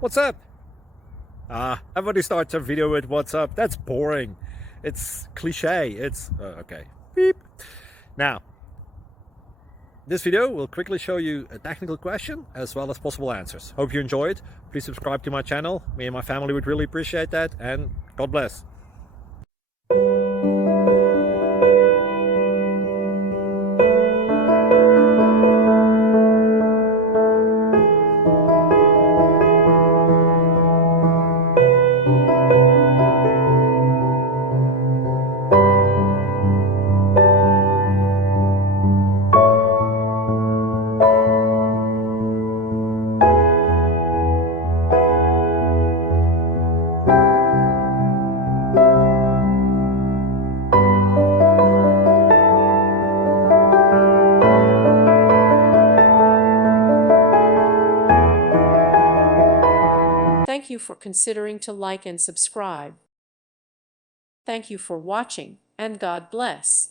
What's up? Everybody starts a video with what's up. That's boring. It's cliche. It's okay. Beep. Now, this video will quickly show you a technical question as well as possible answers. Hope you enjoy it. Please subscribe to my channel. Me and my family would really appreciate that, and God bless. Thank you for considering to like and subscribe. Thank you for watching, and God bless.